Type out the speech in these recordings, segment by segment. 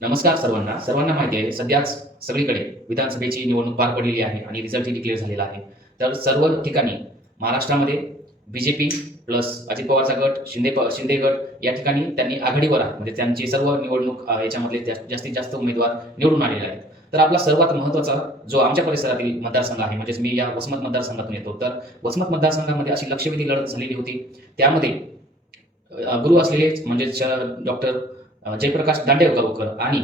नमस्कार सर्वांना. सर्वांना माहिती आहे सध्याच सगळीकडे विधानसभेची निवडणूक पार पडलेली आहे आणि रिझल्टही डिक्लेअर झालेला आहे. तर सर्व ठिकाणी महाराष्ट्रामध्ये B J P plus Ajit पवारचा गट शिंदे प- शिंदे गट या ठिकाणी त्यांनी आघाडीवर आहे म्हणजे त्यांची सर्व निवडणूक याच्यामधले जास्तीत जास्त उमेदवार निवडून आलेले आहेत. तर आपला सर्वात महत्त्वाचा जो आमच्या परिसरातील मतदारसंघ आहे म्हणजेच मी या वसमत मतदारसंघातून येतो. तर वसमत मतदारसंघामध्ये अशी लक्षवेधी लढत झालेली होती. त्यामध्ये गुरु असलेले म्हणजे डॉक्टर जयप्रकाश दांडेगावकर आणि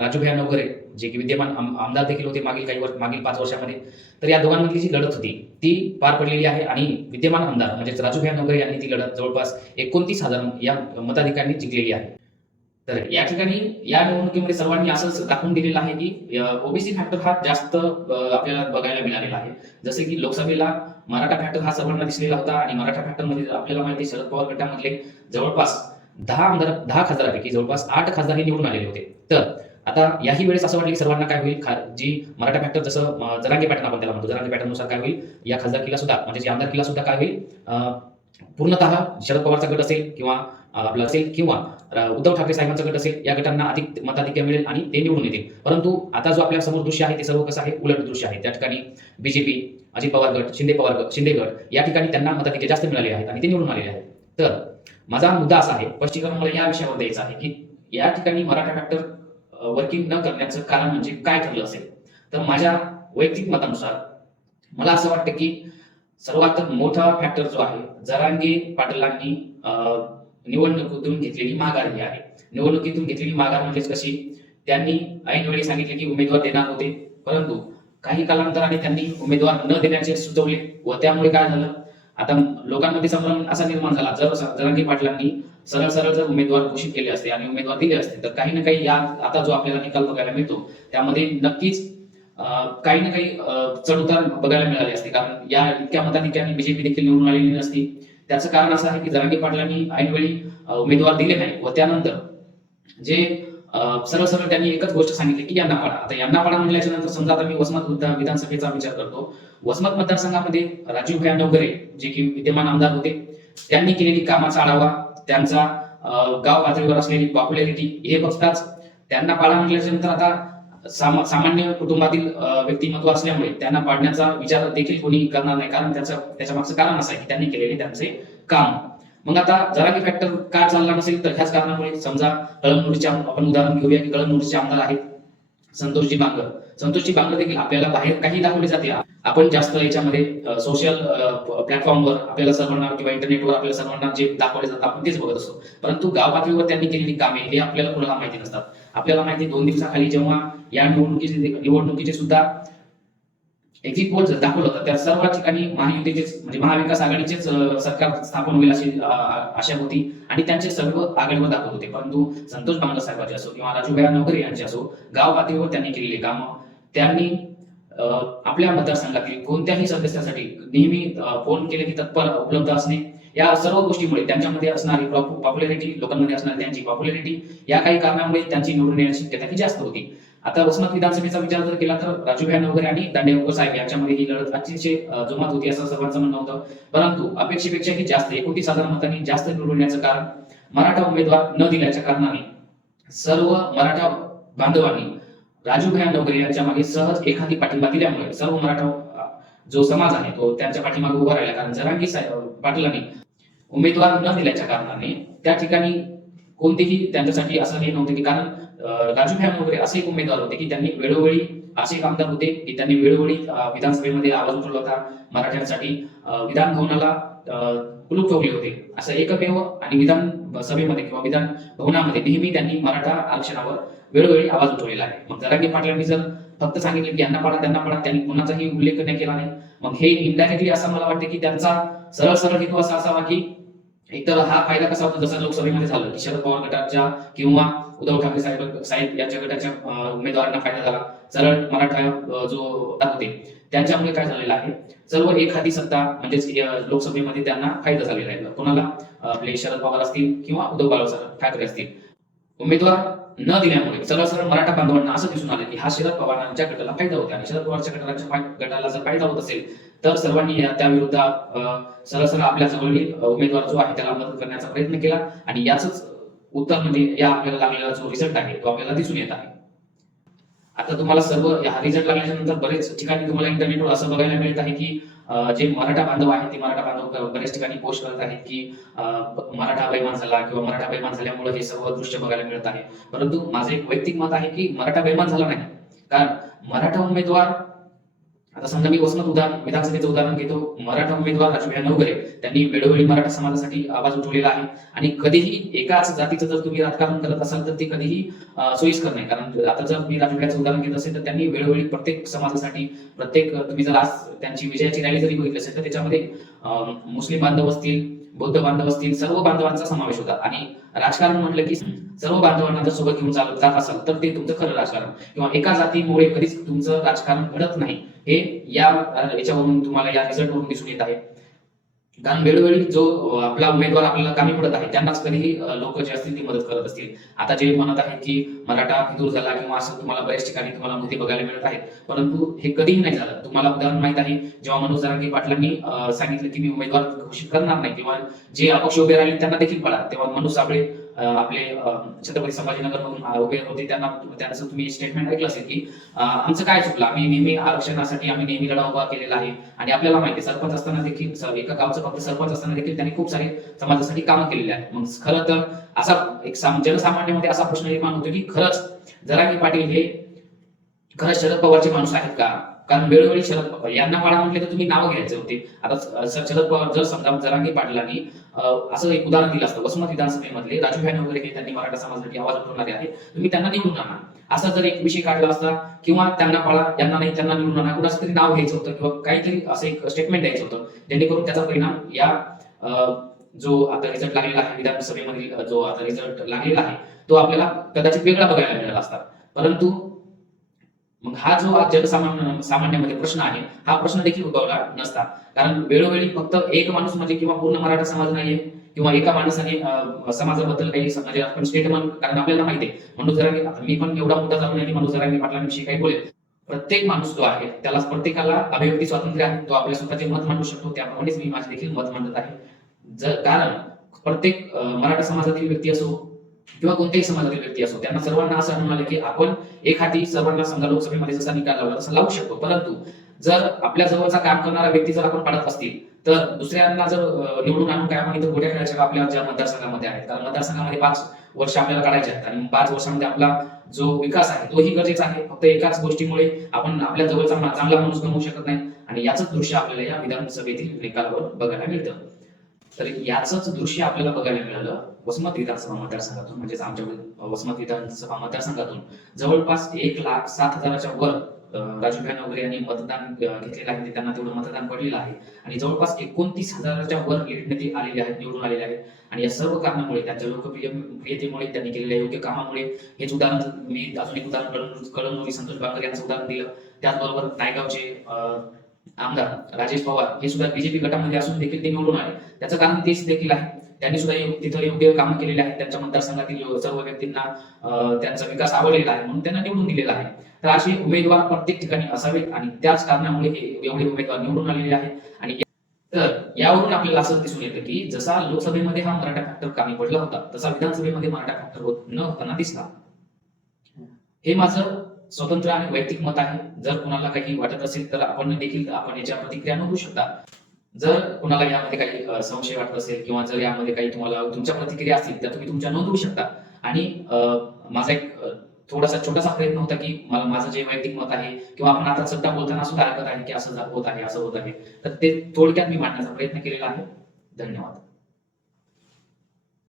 राजूभैया राजू नवघरे जे की विद्यमान आमदार देखील होते मागील काही वर्ष मागील पाच वर्षामध्ये तर या दोघांमधली जी लढत होती ती पार पडलेली आहे आणि विद्यमान आमदार म्हणजेच राजूभैया नवघरे यांनी ती लढत जवळपास एकोणतीस हजार या मताधिकाऱ्यांनी जिंकलेली आहे. तर या ठिकाणी या निवडणुकीमध्ये सर्वांनी असंच दाखवून दिलेलं आहे की ओबीसी फॅक्टर हा जास्त आपल्याला बघायला मिळालेला आहे. जसे की लोकसभेला मराठा फॅक्टर हा सर्वांना दिसलेला होता आणि मराठा फॅक्टरमध्ये आपल्याला माहिती आहे, शरद पवार गटामधले जवळपास दहा आमदार दहा खासदारापैकी जवळपास आठ खासदार हे निवडून आलेले होते. तर आता याही वेळेस असं वाटलं की सर्वांना काय होईल? जी मराठा फॅक्टर जसं जरांगे पॅटर्न आपण त्याला म्हणतो जरांगे पॅटर्ननुसार काय होईल? या खासदारकीला सुद्धा म्हणजे या आमदारकीला सुद्धा काय होईल? पूर्णतः शरद पवारचा गट असेल किंवा आपला असेल किंवा उद्धव ठाकरे साहेबांचा गट असेल या गटांना अधिक मताधिक्य मिळेल आणि ते निवडून येतील. परंतु आता जो आपल्यासमोर दृश्य आहे ते सर्व कसं आहे? उलट दृश्य आहे. त्या ठिकाणी बीजेपी अजित पवार गट शिंदे पवार गट शिंदे गट या ठिकाणी त्यांना मताधिक्य जास्त मिळाले आहेत आणि ते निवडून आलेले आहेत. तर माझा मुद्दा असा आहे स्पष्टीकरण मला या विषयावर द्यायचं आहे की या ठिकाणी मराठा फॅक्टर वर्किंग न करण्याचं कारण म्हणजे काय ठरलं असेल? तर माझ्या वैयक्तिक मतानुसार मला असं वाटतं की सर्वात मोठा फॅक्टर जो आहे जरांगे पाटलांनी निवडणुकीतून घेतलेली माघार ही आहे. निवडणुकीतून घेतलेली माघार म्हणजेच कशी? त्यांनी ऐनवेळी सांगितले की उमेदवार देणार होते परंतु काही कालांतराने त्यांनी उमेदवार न देण्याचे सुचवले व त्यामुळे काय झालं? आता लोकांमध्ये संभ्रम असा निर्माण झाला. जर जरांगी पाटलांनी सरळ सरळ जर उमेदवार घोषित केले असते आणि उमेदवार दिले असते तर काही ना काही या आता जो आपल्याला निकाल बघायला मिळतो त्यामध्ये नक्कीच काही ना काही चढउतार बघायला मिळाले असते. कारण या इतक्या मताधिक्याने बीजेपी देखील निवडून आलेली नसती. त्याचं कारण असं आहे की जरांगी पाटलांनी ऐनवेळी उमेदवार दिले नाही व त्यानंतर जे सरळ सरळ त्यांनी एकच गोष्ट सांगितली की यांना पाडा. आता यांना पाडा म्हणल्याच्या नंतर समजा आता मी वसमत विधानसभेचा विचार करतो. वसमत मतदारसंघामध्ये राजीव भैया जे की विद्यमान आमदार होते त्यांनी केलेली कामाचा आढावा त्यांचा गाव पातळीवर असलेली पॉप्युलॅरिटी हे बघताच त्यांना पाडा म्हटल्याच्या नंतर आता सामा- सामान्य कुटुंबातील व्यक्तिमत्व असल्यामुळे त्यांना पाडण्याचा विचार देखील कोणी करणार नाही. कारण त्याचं त्याच्या मागचं कारण असं आहे की त्यांनी केलेले त्यांचे काम. मग आता की फॅक्टर का चालला नसेल तर ह्याच कारणामुळे समजा कळमनुरीचे आपण उदाहरण घेऊया की कळमनुरीचे आमदार आहेत संतोषजी बांगर. संतोषजी बांगर देखील आपल्याला बाहेर काही दाखवले जाते. आपण जास्त याच्यामध्ये सोशल प्लॅटफॉर्मवर आपल्याला सर्वांना किंवा इंटरनेटवर आपल्याला सर्वांना जे दाखवले जातात आपण तेच बघत असतो. परंतु गाव पातळीवर त्यांनी केलेली कामे हे आपल्याला कोणाला माहिती नसतात. आपल्याला माहिती दोन दिवसाखाली जेव्हा या निवडणुकीचे निवडणुकीचे सुद्धा एक्झिट पोल दाखवलं होतं. त्या सर्व ठिकाणी महायुतीचेच म्हणजे महाविकास आघाडीचेच सरकार स्थापन होईल अशी आशा होती. आणि त्यांचे सर्व आघाडीवर दाखवत होते. परंतु संतोष बांगर साहेबांचे असो किंवा राजूभाई नोकरे यांचे असो गाव पातळीवर त्यांनी केलेली कामं. त्यांनी आपल्या मतदारसंघातील कोणत्याही सदस्यासाठी नेहमी फोन केले की तत्पर उपलब्ध असणे. या सर्व गोष्टीमुळे त्यांच्यामध्ये असणारी पॉप्युलॅरिटी लोकांमध्ये असणारी त्यांची पॉप्युलॅरिटी या काही कारणामुळे त्यांची निवडून येण्याची शक्यता ही जास्त होती. आता वसमत विधानसभेचा विचार जर केला तर राजूभाई नवघरे आणि दांडेगावकर साहेब यांच्यामध्ये ही लढत अतिशय जोमात होती असं सर्वांचं म्हणणं होतं. परंतु अपेक्षेपेक्षाही जास्त एकोणतीस हजार मतांनी जास्त निवडण्याचं कारण मराठा उमेदवार न दिल्याच्या कारणाने सर्व मराठा बांधवांनी राजूभाई नवघरे यांच्या मागे सहज एखादी पाठिंबा दिल्यामुळे सर्व मराठा जो समाज आहे तो त्यांच्या पाठीमागे उभा राहिला. कारण जरांगी साहेब पाटलांनी उमेदवार न दिल्याच्या कारणाने त्या ठिकाणी कोणतेही त्यांच्यासाठी असं हे नव्हते की कारण राजू भैया वगैरे असे एक उमेदवार होते की त्यांनी वेळोवेळी असे कामदार आमदार होते की त्यांनी वेळोवेळी विधानसभेमध्ये आवाज उठवला होता मराठ्यांसाठी. विधान भवनाला कुलूप ठेवले होते. असं एकमेव आणि विधान सभेमध्ये किंवा विधान भवनामध्ये नेहमी त्यांनी मराठा आरक्षणावर वेळोवेळी आवाज उठवलेला आहे. मग जरांगे पाटलांनी जर फक्त सांगितले की यांना पाडा त्यांना पाडा त्यांनी कोणाचाही उल्लेख नाही केला नाही. मग हे इनडायरेक्टली असं मला वाटतं की त्यांचा सरळ सरळ हेतू असा असावा की एकतर हा फायदा कसा होतो जसं लोकसभेमध्ये झालं की शरद पवार गटाच्या किंवा उद्धव ठाकरे साहेब साहेब यांच्या गटाच्या उमेदवारांना फायदा झाला. सरळ मराठा जो होते त्यांच्यामुळे काय झालेलं आहे? सर्व एखादी सत्ता म्हणजेच लोकसभेमध्ये त्यांना फायदा झालेला आहे. कोणाला? आपले शरद पवार असतील किंवा उद्धव बाळासाहेब ठाकरे असतील. उमेदवार न दिल्यामुळे सरळ सरळ मराठा बांधवांना असं दिसून आलं की हा शरद पवारांच्या गटाला फायदा होता आणि शरद पवारच्या गटाच्या फाय- गटाला जर फायदा होत असेल तर सर्वांनी त्याविरुद्ध त्या विरुद्ध अं, सरळ सरळ आपल्या जवळील उमेदवार जो आहे त्याला मदत करण्याचा प्रयत्न केला. आणि याच उत्तर म्हणजे या आपल्याला लागलेला जो रिझल्ट आहे तो आपल्याला दिसून येत आहे. आता तुम्हाला सर्व हा रिझल्ट लागल्याच्या नंतर बरेच ठिकाणी तुम्हाला इंटरनेटवर असं बघायला मिळत आहे की जे मराठा बांधव आहेत ते मराठा बांधव बऱ्याच ठिकाणी पोस्ट करत आहेत की मराठा बैमान झाला किंवा मराठा बैमान झाल्यामुळे हे सर्व दृश्य बघायला मिळत आहे. परंतु माझं एक वैयक्तिक मत आहे की मराठा अभिमान झाला नाही. कारण मराठा उमेदवार आता समजा मी वसमत उदाहरण विधानसभेचं उदाहरण घेतो. मराठा उमेदवार राजू नवगरे त्यांनी वेळोवेळी मराठा समाजासाठी आवाज उठवलेला आहे. आणि कधीही एकाच जातीचं जर तुम्ही राजकारण करत असाल तर ते कधीही सोयीस्कर नाही. कारण आता जर मी राजू उदाहरण घेत असेल तर त्यांनी वेळोवेळी प्रत्येक समाजासाठी प्रत्येक तुम्ही जर आज त्यांची विजयाची रॅली जरी बघितली असेल तर त्याच्यामध्ये मुस्लिम बांधव असतील बौद्ध बांधव असतील सर्व बांधवांचा समावेश होता. आणि राजकारण म्हटलं की सर्व बांधवांना जर सोबत घेऊन चालत जात असाल तर ते तुमचं खरं राजकारण. किंवा एका जातीमुळे कधीच तुमचं राजकारण घडत नाही. हे या याच्यावरून तुम्हाला या रिझल्टवरून दिसून येत आहे. कारण वेळोवेळी जो आपला उमेदवार आपल्याला कमी पडत आहे त्यांनाच कधीही लोक जे असतील ती मदत करत असतील. आता जे म्हणत आहेत की मराठा दूर झाला किंवा असं तुम्हाला बऱ्याच ठिकाणी तुम्हाला मुद्दे बघायला मिळत आहेत परंतु हे कधीही नाही झालं. तुम्हाला उदाहरण माहीत आहे जेव्हा मनोज जरांगे पाटलांनी सांगितलं की मी उमेदवार घोषित करणार नाही किंवा जे अपक्ष उभे राहिले त्यांना देखील पडा. तेव्हा मनोज साबळे आपले छत्रपती संभाजीनगर मधून उभे होते. त्यांना त्यांचं तुम्ही स्टेटमेंट ऐकलं असेल की आमचं काय चुकलं? आम्ही नेहमी आरक्षणासाठी आम्ही नेहमी लढा उभा केलेला आहे. आणि आपल्याला माहिती सरपंच असताना देखील एका गावचं फक्त सरपंच असताना देखील त्यांनी खूप सारे समाजासाठी कामं केलेली आहेत. मग खरं तर असा एक साम- जनसामान्यामध्ये असा प्रश्न निर्माण होतो की खरंच जरांगी पाटील हे खरंच शरद पवारचे माणूस आहेत का? कारण वेळोवेळी शरद पवार यांना पाडा म्हटले तर तुम्ही नाव घ्यायचे होते. आता शरद पवार जर समजा जरांगी पाटलांनी असं एक उदाहरण दिलं असतं वसमत विधानसभेमधले राजू भाई वगैरे हे त्यांनी मराठा समाजासाठी आवाज उठवणारे आहे तुम्ही त्यांना निवडून आणा. असा जर एक विषय काढला असता किंवा त्यांना पाळा यांना नाही त्यांना निवडून आणा कुणाचं तरी नाव घ्यायचं होतं किंवा काहीतरी असं एक स्टेटमेंट द्यायचं होतं जेणेकरून त्याचा परिणाम या जो आता रिझल्ट लागलेला आहे विधानसभेमधील जो आता रिझल्ट लागलेला आहे तो आपल्याला कदाचित वेगळा बघायला मिळाला असता. परंतु मग हा जो आज जनसामान्य सामान्यामध्ये प्रश्न आहे हा प्रश्न देखील उद्भवला नसता. कारण वेळोवेळी फक्त एक माणूस म्हणजे किंवा पूर्ण मराठा समाज नाहीये किंवा एका माणसाने समाजाबद्दल काही म्हणजे आपण स्टेटमेंट कारण आपल्याला माहिती आहे म्हणून जरा मी पण एवढा मुद्दा जाणून नाही मनोज जरांगे पाटलांविषयी काही बोलेल. प्रत्येक माणूस जो आहे त्याला प्रत्येकाला अभिव्यक्ती स्वातंत्र्य आहे तो आपल्या स्वतःचे मत मांडू शकतो त्याप्रमाणेच मी माझे देखील मत मांडत आहे. जर कारण प्रत्येक मराठा समाजातील व्यक्ती असो किंवा कोणत्याही समाजातील व्यक्ती असो त्यांना सर्वांना असं म्हणाले की आपण एक हाती सर्वांना संघ लोकसभेमध्ये जसा निकाल लावला तसा लावू शकतो. परंतु जर आपल्या जवळचा काम करणारा व्यक्ती जर आपण पाडत असतील तर दुसऱ्यांना जर निवडून आणून काय म्हणजे गोट्या खेळायच्या आपल्या ज्या मतदारसंघामध्ये आहेत? कारण मतदारसंघामध्ये पाच वर्ष आपल्याला काढायचे आहेत आणि पाच वर्षामध्ये आपला जो विकास आहे तोही गरजेचा आहे. फक्त एकाच गोष्टीमुळे आपण आपल्या जवळचा चांगला माणूस गमवू शकत नाही आणि याच दृश्य आपल्याला या विधानसभेतील निकालावर बघायला मिळतं. तर याच दृश्य आपल्याला बघायला मिळालं. वसमत विधानसभा मतदारसंघातून म्हणजेच आमच्या वसमत विधानसभा मतदारसंघातून जवळपास एक लाख सात हजाराच्या वर अं, राजूभाई वगैरे यांनी मतदान घेतलेलं आहे. त्यांना तेवढं मतदान पडलेलं आहे. आणि जवळपास एकोणतीस हजाराच्या वर लीडमध्ये आलेले आहेत निवडून आलेले आहेत. आणि या सर्व कारणामुळे त्यांच्या लोकप्रियतेमुळे त्यांनी केलेल्या योग्य कामामुळे हेच उदाहरण मी अजून एक उदाहरण कळून संतोष बांगर यांचं उदाहरण दिलं. त्याचबरोबर नायगावचे आमदार राजेश पवार हे सुद्धा बीजेपी गटामध्ये असून देखील ते निवडून आले. त्याचं कारण तेच देखील आहे. त्यांनी सुद्धा तिथं योग्य कामं केलेले आहेत. त्यांच्या मतदारसंघातील सर्व व्यक्तींना त्यांचा विकास आवडलेला आहे म्हणून त्यांना निवडून दिलेला आहे. तर असे उमेदवार प्रत्येक ठिकाणी असावेत आणि त्याच कारणामुळे हे एवढे उमेदवार निवडून आलेले आहेत. आणि तर यावरून आपल्याला असं दिसून येतं की जसा लोकसभेमध्ये हा मराठा फॅक्टर कामी पडला होता तसा विधानसभेमध्ये मराठा फॅक्टर होत न होताना दिसला. हे माझं स्वतंत्र आणि वैयक्तिक मत आहे. जर कुणाला काही वाटत असेल तर आपण देखील आपण याच्या प्रतिक्रिया नोंदवू शकता. जर कुणाला यामध्ये काही संशय वाटत असेल किंवा जर यामध्ये काही तुम्हाला तुमच्या प्रतिक्रिया असतील तर तुम्ही तुमच्या नोंदवू शकता. आणि माझा एक थोडासा छोटासा प्रयत्न होता की मला माझं जे वैयक्तिक मत आहे किंवा आपण आता सध्या बोलताना सुद्धा ऐकत आहे की असं होत आहे असं होत आहे तर ते थोडक्यात मी मांडण्याचा प्रयत्न केलेला आहे. धन्यवाद.